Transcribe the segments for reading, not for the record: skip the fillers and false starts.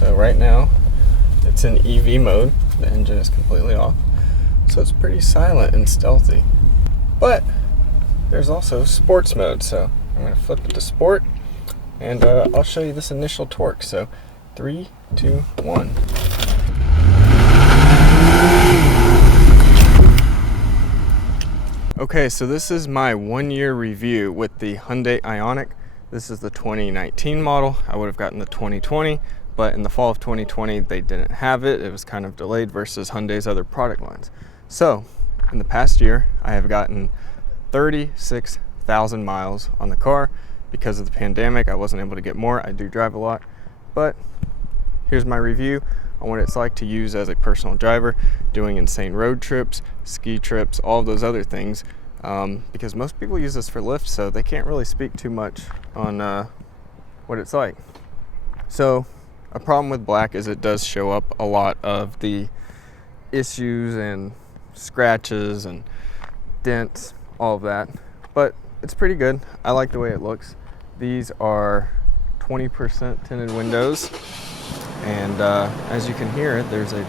So right now it's in EV mode. The engine is completely off. So it's pretty silent and stealthy. But there's also sports mode. So I'm going to flip it to sport and I'll show you this initial torque. So 3, 2, 1. Okay, so this is my 1-year review with the Hyundai Ioniq. This is the 2019 model. I would have gotten the 2020, but in the fall of 2020, they didn't have it. It was kind of delayed versus Hyundai's other product lines. So in the past year, I have gotten 36,000 miles on the car. Because of the pandemic, I wasn't able to get more. I do drive a lot, but here's my review on what it's like to use as a personal driver, doing insane road trips, ski trips, all of those other things, because most people use this for lifts, so they can't really speak too much on what it's like. So a problem with black is it does show up a lot of the issues and scratches and dents, all of that, but it's pretty good. I like the way it looks. These are 20% tinted windows. And as you can hear, there's an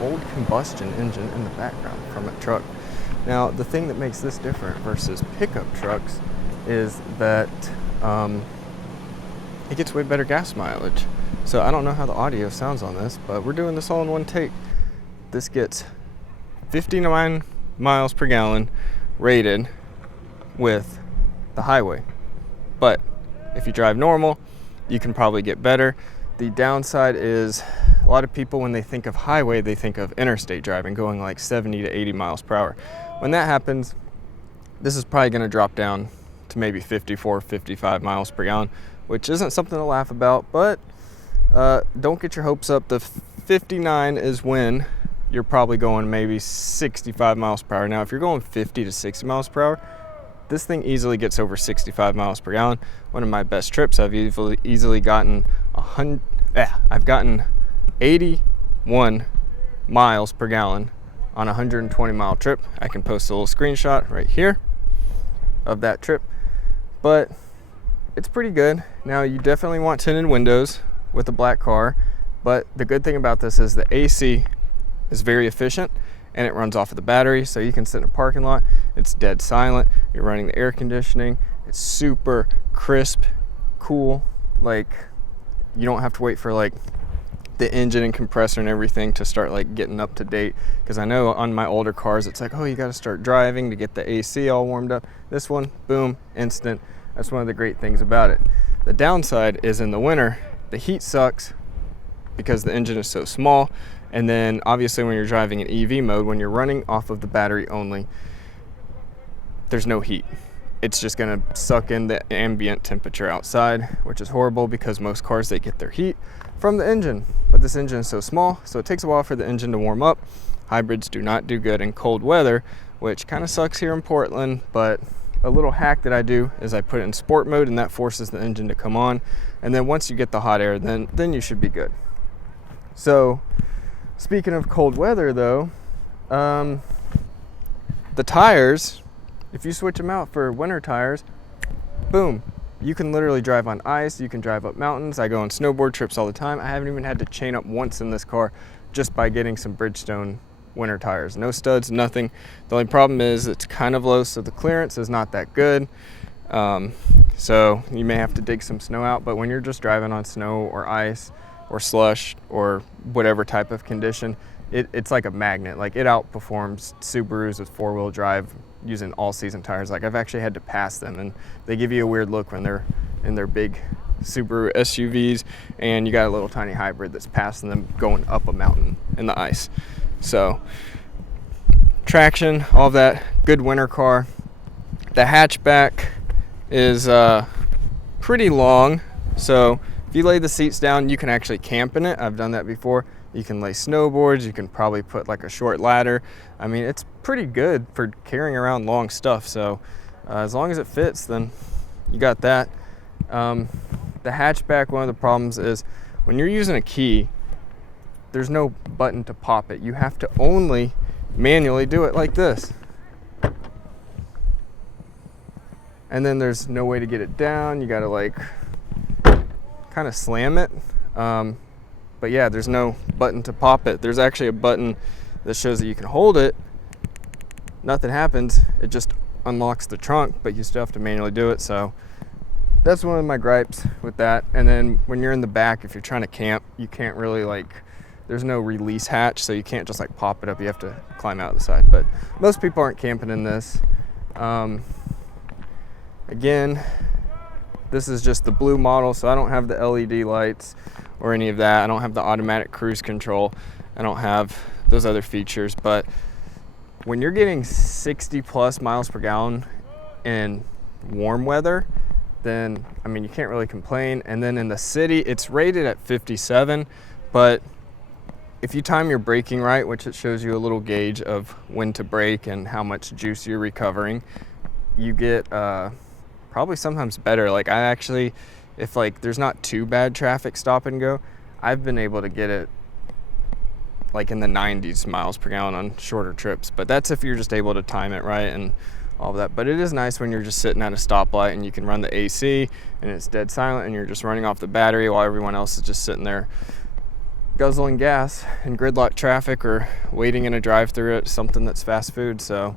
old combustion engine in the background from a truck. Now, the thing that makes this different versus pickup trucks is that it gets way better gas mileage. So I don't know how the audio sounds on this, but we're doing this all in one take. This gets 59 miles per gallon rated with the highway. But if you drive normal, you can probably get better. The downside is a lot of people, when they think of highway, they think of interstate driving, going like 70 to 80 miles per hour. When that happens, this is probably going to drop down to maybe 54, 55 miles per gallon, which isn't something to laugh about, but don't get your hopes up. The 59 is when you're probably going maybe 65 miles per hour. Now, if you're going 50 to 60 miles per hour, this thing easily gets over 65 miles per gallon. One of my best trips, I've easily gotten 81 miles per gallon on a 120 mile trip. I can post a little screenshot right here of that trip, but it's pretty good. Now, you definitely want tinted windows with a black car, but the good thing about this is the AC is very efficient and it runs off of the battery, so you can sit in a parking lot. It's dead silent. You're running the air conditioning. It's super crisp, cool. Like, you don't have to wait for like the engine and compressor and everything to start like getting up to date, because I know on my older cars it's like, oh, you got to start driving to get the AC all warmed up. This one, boom, instant. That's one of the great things about it. The downside is in the winter, the heat sucks because the engine is so small. And then obviously when you're driving in EV mode, when you're running off of the battery only, there's no heat. It's just gonna suck in the ambient temperature outside, which is horrible because most cars, they get their heat from the engine. But this engine is so small, so it takes a while for the engine to warm up. Hybrids do not do good in cold weather, which kind of sucks here in Portland, but a little hack that I do is I put it in sport mode, and that forces the engine to come on. And then once you get the hot air, then you should be good. So speaking of cold weather though, the tires, if you switch them out for winter tires, boom, you can literally drive on ice, you can drive up mountains. I go on snowboard trips all the time. I haven't even had to chain up once in this car just by getting some Bridgestone winter tires. No studs, nothing. The only problem is it's kind of low, so the clearance is not that good. So you may have to dig some snow out, but when you're just driving on snow or ice or slush or whatever type of condition, it's like a magnet. Like, it outperforms Subarus with 4-wheel drive using all-season tires. Like, I've actually had to pass them, and they give you a weird look when they're in their big Subaru SUVs and you got a little tiny hybrid that's passing them going up a mountain in the ice. So traction, all of that, good winter car. The hatchback is pretty long, so if you lay the seats down, you can actually camp in it. I've done that before. You can lay snowboards, you can probably put like a short ladder. I mean, it's pretty good for carrying around long stuff, so as long as it fits, then you got that. The hatchback, one of the problems is when you're using a key, there's no button to pop it. You have to only manually do it like this. And then there's no way to get it down. You gotta like kind of slam it. But yeah, there's no button to pop it. There's actually a button that shows that you can hold it. Nothing happens. It just unlocks the trunk, but you still have to manually do it. So that's one of my gripes with that. And then when you're in the back, if you're trying to camp, you can't really there's no release hatch, so you can't just pop it up. You have to climb out the side. But most people aren't camping in this. Again, this is just the blue model, so I don't have the LED lights or any of that. I don't have the automatic cruise control. I don't have those other features. But when you're getting 60 plus miles per gallon in warm weather, then you can't really complain. And then in the city, it's rated at 57, but if you time your braking right, which it shows you a little gauge of when to brake and how much juice you're recovering, you get probably sometimes better. I actually, if there's not too bad traffic, stop and go, I've been able to get it in the 90s miles per gallon on shorter trips. But that's if you're just able to time it right and all of that. But it is nice when you're just sitting at a stoplight and you can run the AC and it's dead silent and you're just running off the battery while everyone else is just sitting there guzzling gas in gridlock traffic or waiting in a drive-thru at something that's fast food. So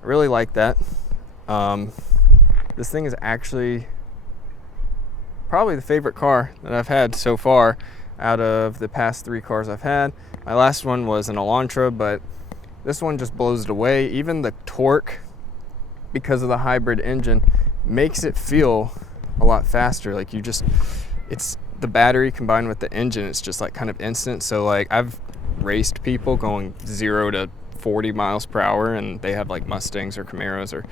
I really like that. This thing is actually probably the favorite car that I've had so far out of the past 3 cars I've had. My last one was an Elantra, but this one just blows it away. Even the torque, because of the hybrid engine, makes it feel a lot faster. It's the battery combined with the engine, it's just kind of instant. So I've raced people going 0 to 40 miles per hour and they have Mustangs or Camaros, or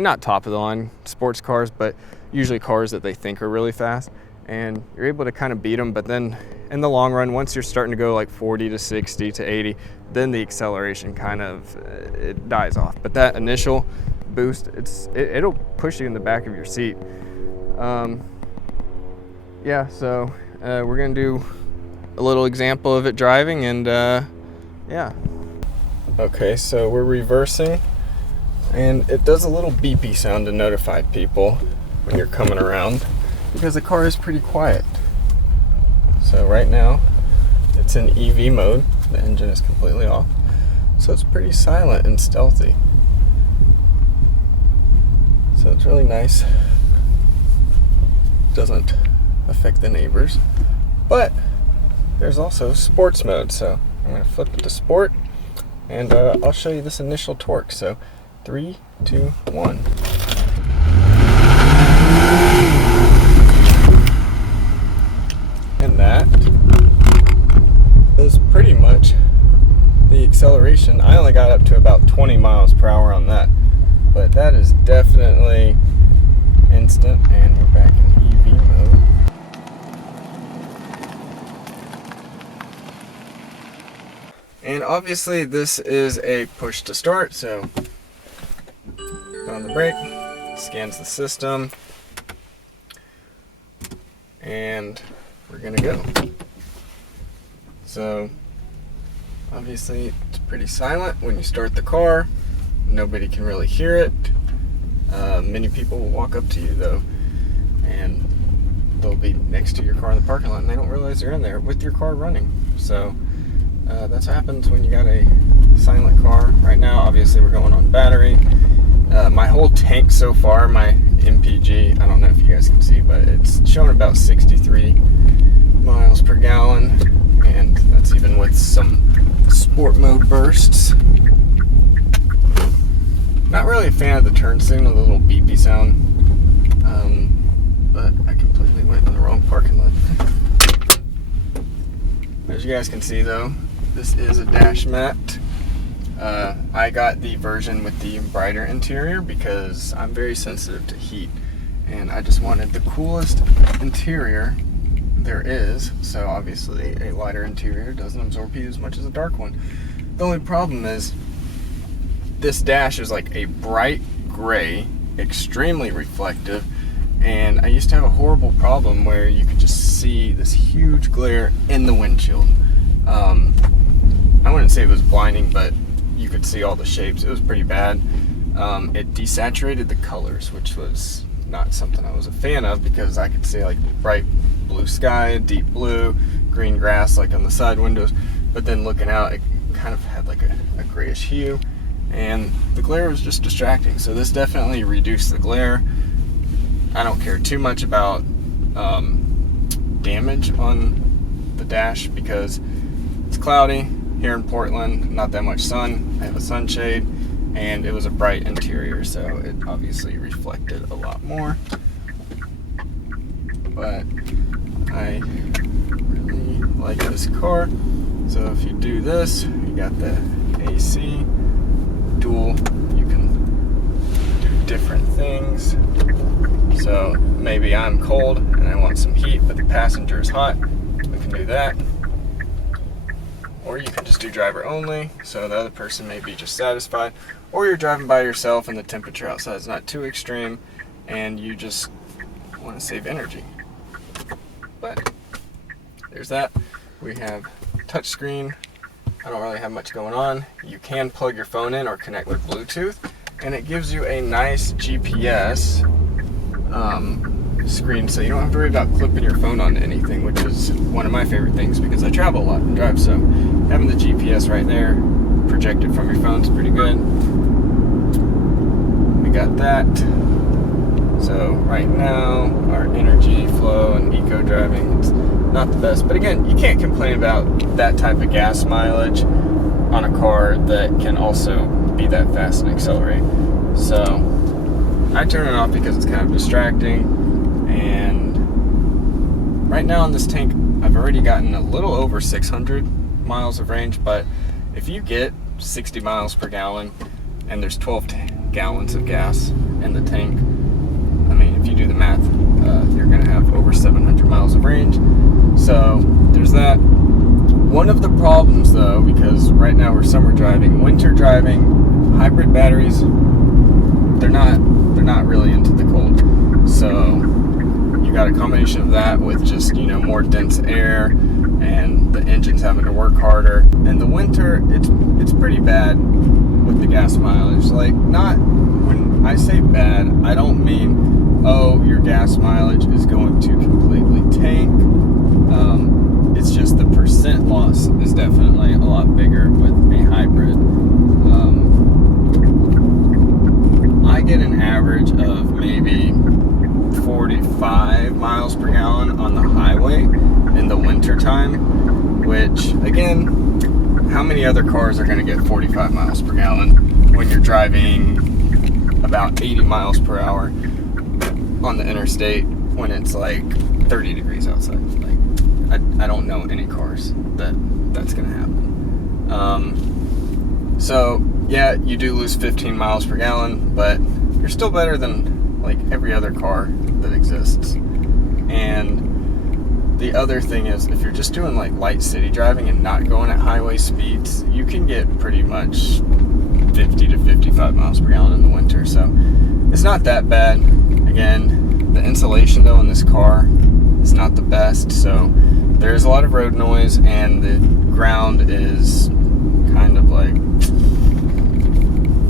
not top of the line sports cars, but usually cars that they think are really fast, and you're able to kind of beat them. But then in the long run, once you're starting to go 40 to 60 to 80, then the acceleration kind of it dies off. But that initial boost, it'll push you in the back of your seat. Yeah, so we're gonna do a little example of it driving, and yeah. Okay, so we're reversing, and it does a little beepy sound to notify people when you're coming around, because the car is pretty quiet. So right now it's in EV mode, the engine is completely off, so it's pretty silent and stealthy. So it's really nice. Doesn't affect the neighbors. But there's also sports mode, so I'm going to flip it to sport, and I'll show you this initial torque. So 3, 2, 1. And that is pretty much the acceleration. I only got up to about 20 miles per hour on that, but that is definitely instant. And we're back in EV mode. And obviously this is a push to start, so put on the brake, scans the system, and we're gonna go. So obviously it's pretty silent when you start the car. Nobody can really hear it. Many people will walk up to you though, and they'll be next to your car in the parking lot and they don't realize you're in there with your car running. So that's what happens when you got a silent car. Right now obviously we're going on battery. My whole tank so far, my MPG, I don't know if you guys can see, but it's showing about 63 miles per gallon, and that's even with some sport mode bursts. Not really a fan of the turn signal, the little beepy sound, but I completely went in the wrong parking lot. As you guys can see though, this is a dash mat. I got the version with the brighter interior because I'm very sensitive to heat, and I just wanted the coolest interior there is. So obviously a lighter interior doesn't absorb heat as much as a dark one. The only problem is this dash is like a bright gray, extremely reflective, and I used to have a horrible problem where you could just see this huge glare in the windshield. I wouldn't say it was blinding, but you could see all the shapes. It was pretty bad. It desaturated the colors, which was not something I was a fan of, because I could see like bright blue sky, deep blue, green grass like on the side windows, but then looking out it kind of had like a grayish hue, and the glare was just distracting. So this definitely reduced the glare. I don't care too much about damage on the dash because it's cloudy here in Portland, not that much sun. I have a sunshade, and it was a bright interior, so it obviously reflected a lot more. But I really like this car. So if you do this, you got the AC, dual, you can do different things. So maybe I'm cold and I want some heat, but the passenger is hot, we can do that. Or you can just do driver only, so the other person may be just satisfied. Or you're driving by yourself and the temperature outside is not too extreme and you just want to save energy. But there's that. We have touchscreen. I don't really have much going on. You can plug your phone in or connect with Bluetooth, and it gives you a nice GPS screen, so you don't have to worry about clipping your phone onto anything, which is one of my favorite things because I travel a lot and drive, so having the GPS right there projected from your phone is pretty good. We got that. So right now our energy flow and eco driving is not the best, but again, you can't complain about that type of gas mileage on a car that can also be that fast and accelerate. So I turn it off because it's kind of distracting. And right now on this tank, I've already gotten a little over 600 miles of range, but if you get 60 miles per gallon and there's 12 gallons of gas in the tank, I mean, if you do the math, you're going to have over 700 miles of range. So there's that. One of the problems though, because right now we're summer driving, winter driving, hybrid batteries, they're not really into the cold. So you got a combination of that with just, you know, more dense air and the engine's having to work harder. In the winter, it's pretty bad with the gas mileage. Like, not, when I say bad, I don't mean, oh, your gas mileage is going to completely tank. It's just the percent loss is definitely a lot bigger with a hybrid. I get an average of maybe 45 miles per gallon on the highway in the winter time, which, again, how many other cars are going to get 45 miles per gallon when you're driving about 80 miles per hour on the interstate when it's like 30 degrees outside? Like, I don't know any cars that's going to happen. So yeah, you do lose 15 miles per gallon, but you're still better than like every other car that exists. And the other thing is, if you're just doing like light city driving and not going at highway speeds, you can get pretty much 50 to 55 miles per gallon in the winter. So it's not that bad. Again, the insulation though in this car is not the best, so there's a lot of road noise, and the ground is kind of like,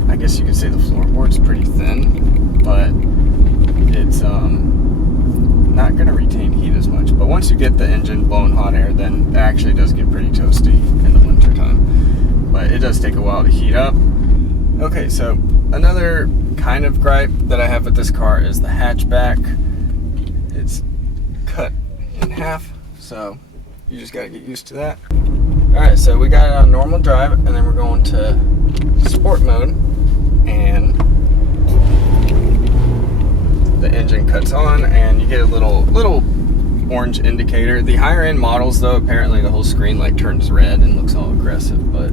I guess you could say the floorboard's pretty thin, but it's not going to retain heat as much. But once you get the engine blowing hot air, then it actually does get pretty toasty in the winter time. But it does take a while to heat up. Okay, so another kind of gripe that I have with this car is the hatchback. It's cut in half, so you just got to get used to that. Alright, so we got it on normal drive, and then we're going to sport mode, and the engine cuts on, and you get a little orange indicator. The higher end models though, apparently the whole screen like turns red and looks all aggressive, but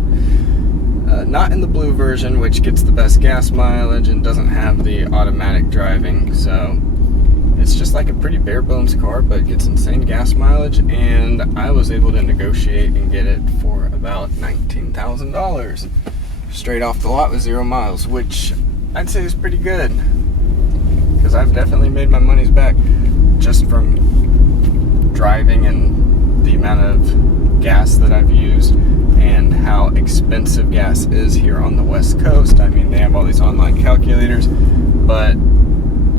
not in the blue version, which gets the best gas mileage and doesn't have the automatic driving. So it's just like a pretty bare bones car, but gets insane gas mileage, and I was able to negotiate and get it for about $19,000 straight off the lot with 0 miles, which I'd say is pretty good, because I've definitely made my money's back just from driving and the amount of gas that I've used and how expensive gas is here on the West Coast. I mean, they have all these online calculators, but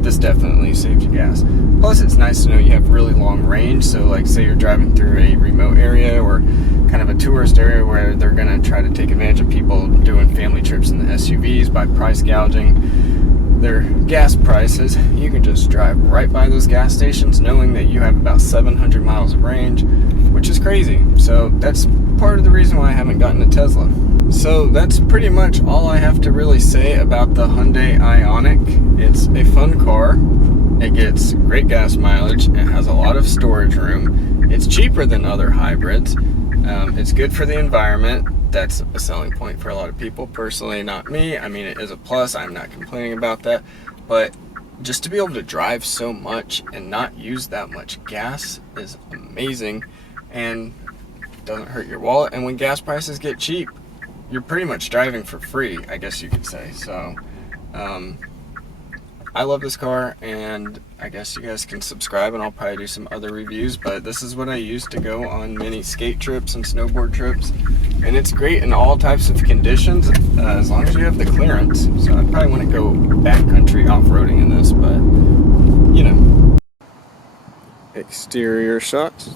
this definitely saves you gas. Plus, it's nice to know you have really long range, so like say you're driving through a remote area try to take advantage of people doing family trips in the SUVs by price gouging their gas prices. You can just drive right by those gas stations knowing that you have about 700 miles of range, which is crazy. So that's part of the reason why I haven't gotten a Tesla. So that's pretty much all I have to really say about the Hyundai Ioniq. It's a fun car. It gets great gas mileage. It has a lot of storage room. It's cheaper than other hybrids. It's good for the environment. That's a selling point for a lot of people. Personally, not me. I mean, it is a plus. I'm not complaining about that. But just to be able to drive so much and not use that much gas is amazing, and doesn't hurt your wallet. And when gas prices get cheap, you're pretty much driving for free, I guess you could say. So I love this car, and I guess you guys can subscribe and I'll probably do some other reviews, but this is what I use to go on many skate trips and snowboard trips, and it's great in all types of conditions as long as you have the clearance. So I probably want to go backcountry off-roading in this, but you know. Exterior shots.